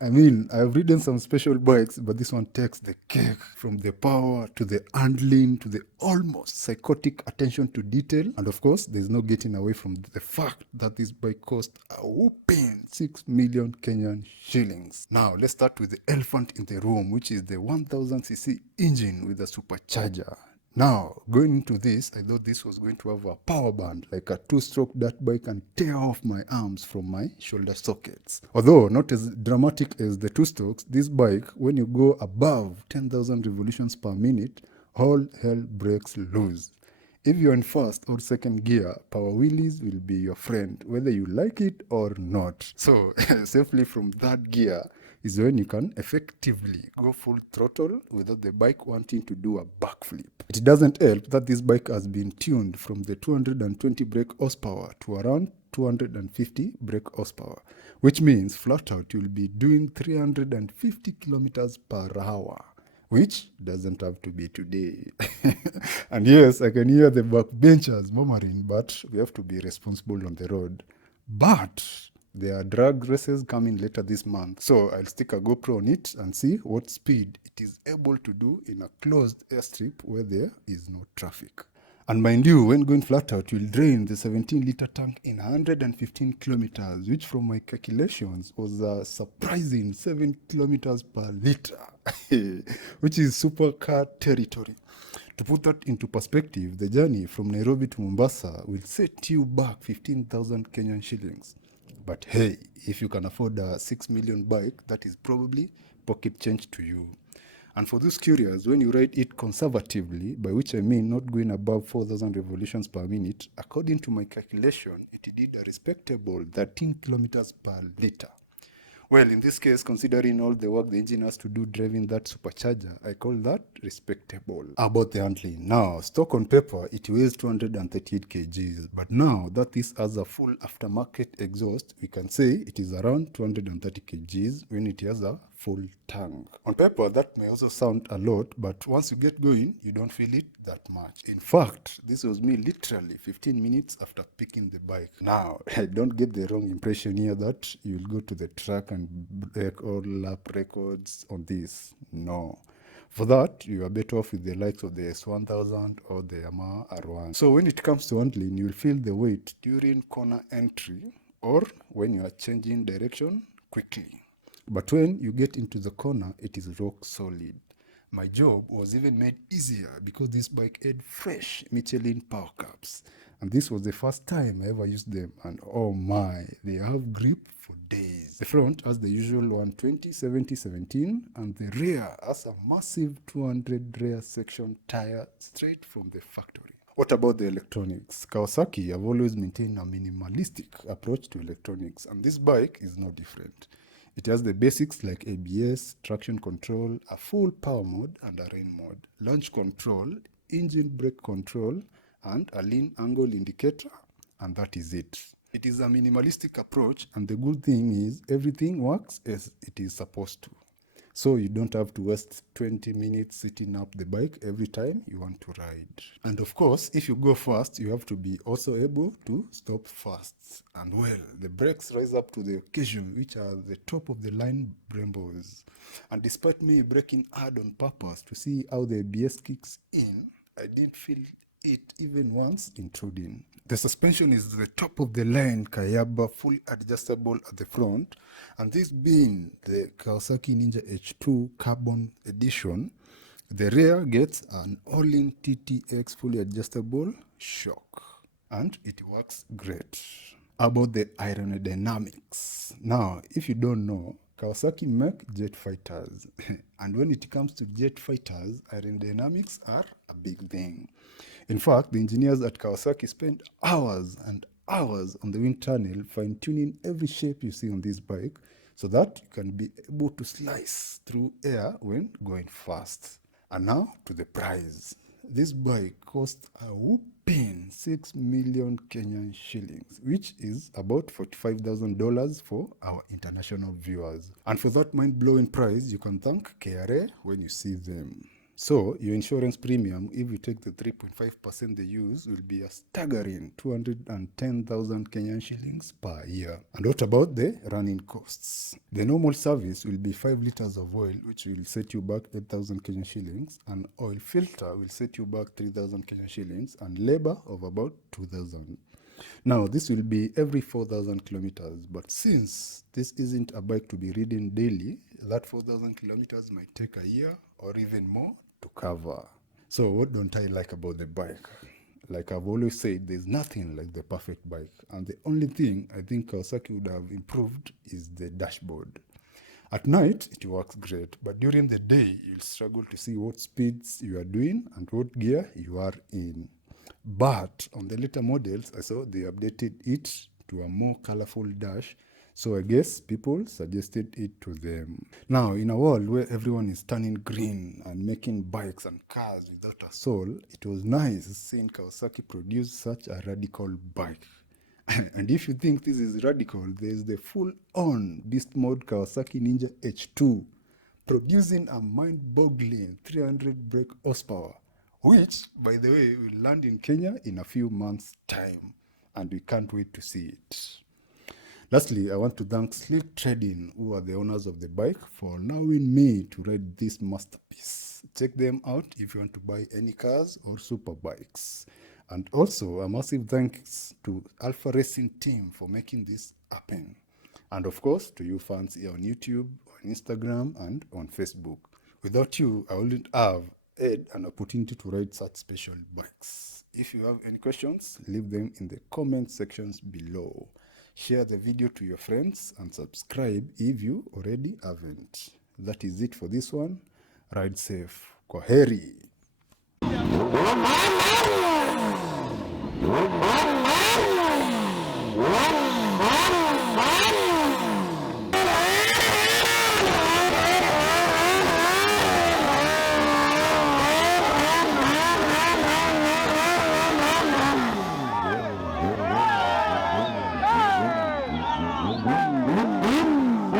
I mean, I've ridden some special bikes, but this one takes the cake from the power to the handling to the almost psychotic attention to detail. And of course, there's no getting away from the fact that this bike cost a whooping 6 million Kenyan shillings. Now, let's start with the elephant in the room, which is the 1000cc engine with a supercharger. Now, going into this, I thought this was going to have a power band, like a two-stroke dirt bike and tear off my arms from my shoulder sockets. Although not as dramatic as the two-strokes, this bike, when you go above 10,000 revolutions per minute, all hell breaks loose. If you're in first or second gear, power wheelies will be your friend, whether you like it or not. So, safely from that gear is when you can effectively go full throttle without the bike wanting to do a backflip. It doesn't help that this bike has been tuned from the 220 brake horsepower to around 250 brake horsepower, which means flat out you'll be doing 350 kilometers per hour, which doesn't have to be today. And yes, I can hear the backbenchers murmuring, but we have to be responsible on the road. But there are drag races coming later this month, so I'll stick a GoPro on it and see what speed it is able to do in a closed airstrip where there is no traffic. And mind you, when going flat out, you'll drain the 17-liter tank in 115 kilometers, which from my calculations was a surprising 7 kilometers per liter, which is supercar territory. To put that into perspective, the journey from Nairobi to Mombasa will set you back 15,000 Kenyan shillings. But hey, if you can afford a 6 million bike, that is probably pocket change to you. And for those curious, when you ride it conservatively, by which I mean not going above 4,000 revolutions per minute, according to my calculation, it did a respectable 13 kilometers per liter. Well, in this case, considering all the work the engine has to do driving that supercharger, I call that respectable. About the handling. Now, stock on paper, it weighs 238 kgs, but now that this has a full aftermarket exhaust, we can say it is around 230 kgs when it has a full tank. On paper, that may also sound a lot, but once you get going, you don't feel it that much. In fact, this was me literally 15 minutes after picking the bike. Now, don't get the wrong impression here that you'll go to the track and break all lap records on this. No. For that, you are better off with the likes of the S1000 or the Yamaha R1. So when it comes to handling, you'll feel the weight during corner entry or when you are changing direction quickly. But when you get into the corner, it is rock solid. My job was even made easier because this bike had fresh Michelin power caps. And this was the first time I ever used them. And oh my, they have grip for days. The front has the usual 120, 70, 17, and the rear has a massive 200 rear section tire straight from the factory. What about the electronics? Kawasaki have always maintained a minimalistic approach to electronics, and this bike is no different. It has the basics like ABS, traction control, a full power mode and a rain mode, launch control, engine brake control, and a lean angle indicator, and that is it. It is a minimalistic approach, and the good thing is everything works as it is supposed to. So you don't have to waste 20 minutes sitting up the bike every time you want to ride. And of course, if you go fast, you have to be also able to stop fast. And well, the brakes rise up to the occasion, which are the top of the line Brembos. And despite me braking hard on purpose to see how the ABS kicks in, I didn't feel it even once intruding. The suspension is the top of the line Kayaba, fully adjustable at the front, and this being the Kawasaki Ninja H2 Carbon Edition, the rear gets an all-in TTX fully adjustable shock, and it works great. About the aerodynamics. Now, if you don't know, Kawasaki make jet fighters, and when it comes to jet fighters, aerodynamics are a big thing. In fact, the engineers at Kawasaki spend hours and hours on the wind tunnel fine-tuning every shape you see on this bike so that you can be able to slice through air when going fast. And now to the price. This bike cost a whooping 6 million Kenyan shillings, which is about $45,000 for our international viewers. And for that mind-blowing price, you can thank KRA when you see them. So your insurance premium, if you take the 3.5% they use, will be a staggering 210,000 Kenyan shillings per year. And what about the running costs? The normal service will be 5 liters of oil, which will set you back 8,000 Kenyan shillings. An oil filter will set you back 3,000 Kenyan shillings, and labor of about 2,000. Now, this will be every 4,000 kilometers, but since this isn't a bike to be ridden daily, that 4,000 kilometers might take a year or even more to cover. So what don't I like about the bike? Like I've always said, there's nothing like the perfect bike. And the only thing I think Kawasaki would have improved is the dashboard. At night, it works great, but during the day, you'll struggle to see what speeds you are doing and what gear you are in. But on the later models, I saw they updated it to a more colorful dash, so I guess people suggested it to them. Now, in a world where everyone is turning green and making bikes and cars without a soul, it was nice seeing Kawasaki produce such a radical bike. And if you think this is radical, there's the full-on beast mode Kawasaki Ninja H2, producing a mind-boggling 300 brake horsepower, which, by the way, will land in Kenya in a few months' time, and we can't wait to see it. Lastly, I want to thank Sleek Trading, who are the owners of the bike, for allowing me to ride this masterpiece. Check them out if you want to buy any cars or super bikes. And also, a massive thanks to Alpha Racing team for making this happen. And of course, to you fans here on YouTube, on Instagram, and on Facebook. Without you, I wouldn't have had an opportunity to ride such special bikes. If you have any questions, leave them in the comment sections below. Share the video to your friends and subscribe if you already haven't. That is it for this one. Ride safe. Kwaheri.